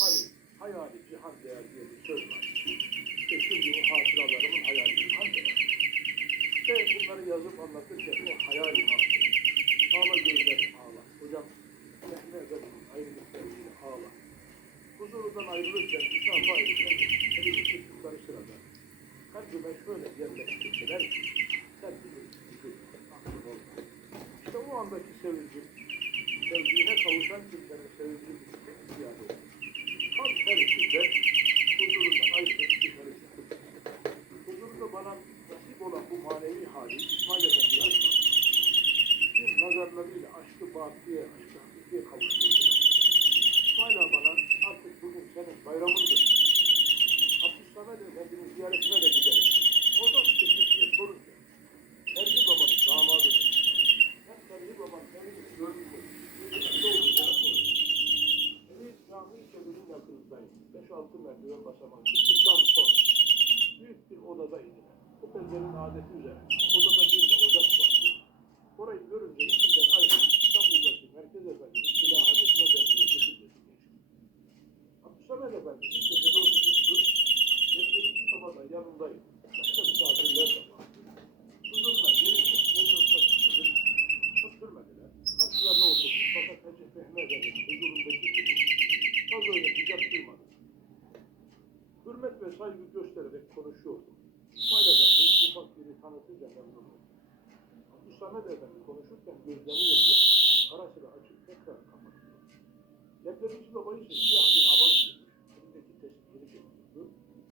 Hani hayali cihan değer diye bir söz var. İşte şimdi o hatıralarımın hayali cihan değer. İşte bunları yazıp anlatırken o hayali hatıra. Ağla gözlerim ağla. Hocam sehne ederim ayrılıkları ağla. Huzurundan ayrılırken, misafa ayrılırken elini tuttukları sırada kalbime şöyle yerleştirdiler ki sen bilirsin ki aklın olma. İşte o andaki sevincim, sevdiğine kavuşan kimsenin sevinci ziyade olur. Tam tersinde huzurundan hali İsmail Efendi yazmadı. Bir nazarlarıyla aşkı bakiye, aşkı hakikiye kavuşturdu. İsmail bana artık bugün senin bayramındır. Abdülsamed Efendi'nin ziyaretine de gidelim. O da çıktı diye sorunca. Terzi babanın damadıdır. Hem Terzi baban kendini görmüyor. Birlikte olacağını sorun. Evi cami çevrenin yakınındayım. 5-6 merdiven basamak çıktıktan sonra büyük bir odadaydı. Bu pencerenin adeti üzere. Odada bir de ocak vardı. Orayı görünce içinden ayrılıp İstanbul'daki Merkez Efendi'nin silahhanesine benziyor. Geçti. Abdülsamed Efendi bir köşede de iki sabahda yanındayım. Başka misafirler de vardı. Huzuruna gelince beni öpmek istedim. Öptürmediler. Karşılarına oturdum. Fakat Hacı Fehmi Efendi'nin huzurundaki fazla öyle sıcak duymadım. Hürmet ve saygı göstererek konuşuyordum. İsmail Efendi Abdülsamed Efendi konuşurken gözlerini yumuyor. Ara sıra açıp tekrar kapatıyor. Leblebici babayı siyah bir aba